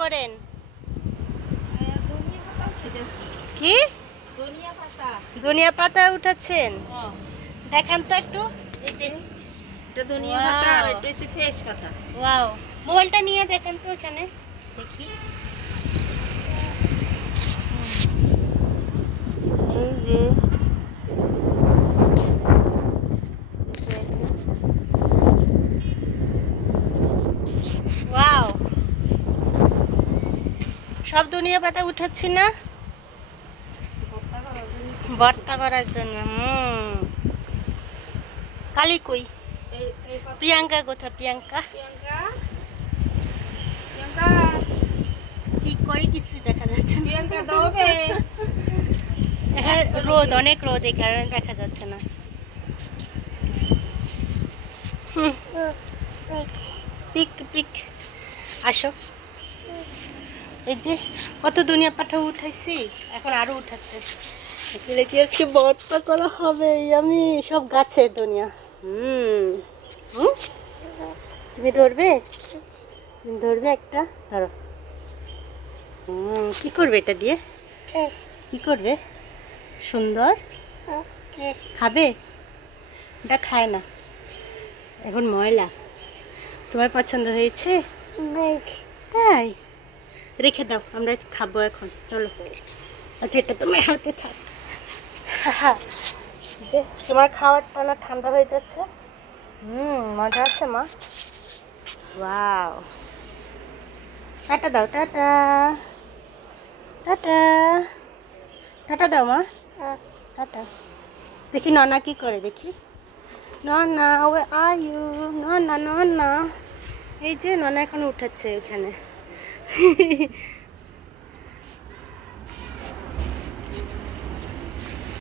করেন? কি ধনিয়া পাতা উঠাচ্ছেন? দেখান তো একটু। এই যে এটা ধনিয়া পাতা আর এটা হচ্ছে ফেস পাতা। ওয়াও, মোবাইলটা নিয়ে দেখেন তো এখানে দেখি। এই যে ওয়াও, সব ধনিয়া পাতা উঠাচ্ছি না ভর্তা করার জন্য। কালি কই? প্রিয়াঙ্কা কোথায়? প্রিয়াঙ্কা কি করে কিছু দেখা যাচ্ছে না। রোদ, অনেক রোদ, এই কারণে দেখা যাচ্ছে না। পিক পিক আসো। এই যে কত ধনিয়া পাতা উঠাইছি, এখন আরো উঠাচ্ছে। এগুলো কি আজকে ভর্তা করা হবে? আমি সব গাছের ধনিয়া। তুমি ধরবে? তুমি ধরবে একটা? ধরো। কি করবে এটা দিয়ে? কি করবে? সুন্দর খাবে? এটা খায় না, এখন ময়লা। তোমার পছন্দ হয়েছে? তাই রেখে দাও, আমরা খাবো এখন। চলো। আচ্ছা, এটা তোমার হাতে থাক। যে তোমার খাওয়ারটা না ঠান্ডা হয়ে যাচ্ছে। মজা আছে মা। ওয়াও, টাটা দাও, টাটা টাটা টাটা দাও মা, টাটা। দেখি ননা কি করে, দেখি। ননা, ওয়ে আর ইউ? ননা, ননা। এই যে ননা এখন উঠাচ্ছে ওখানে।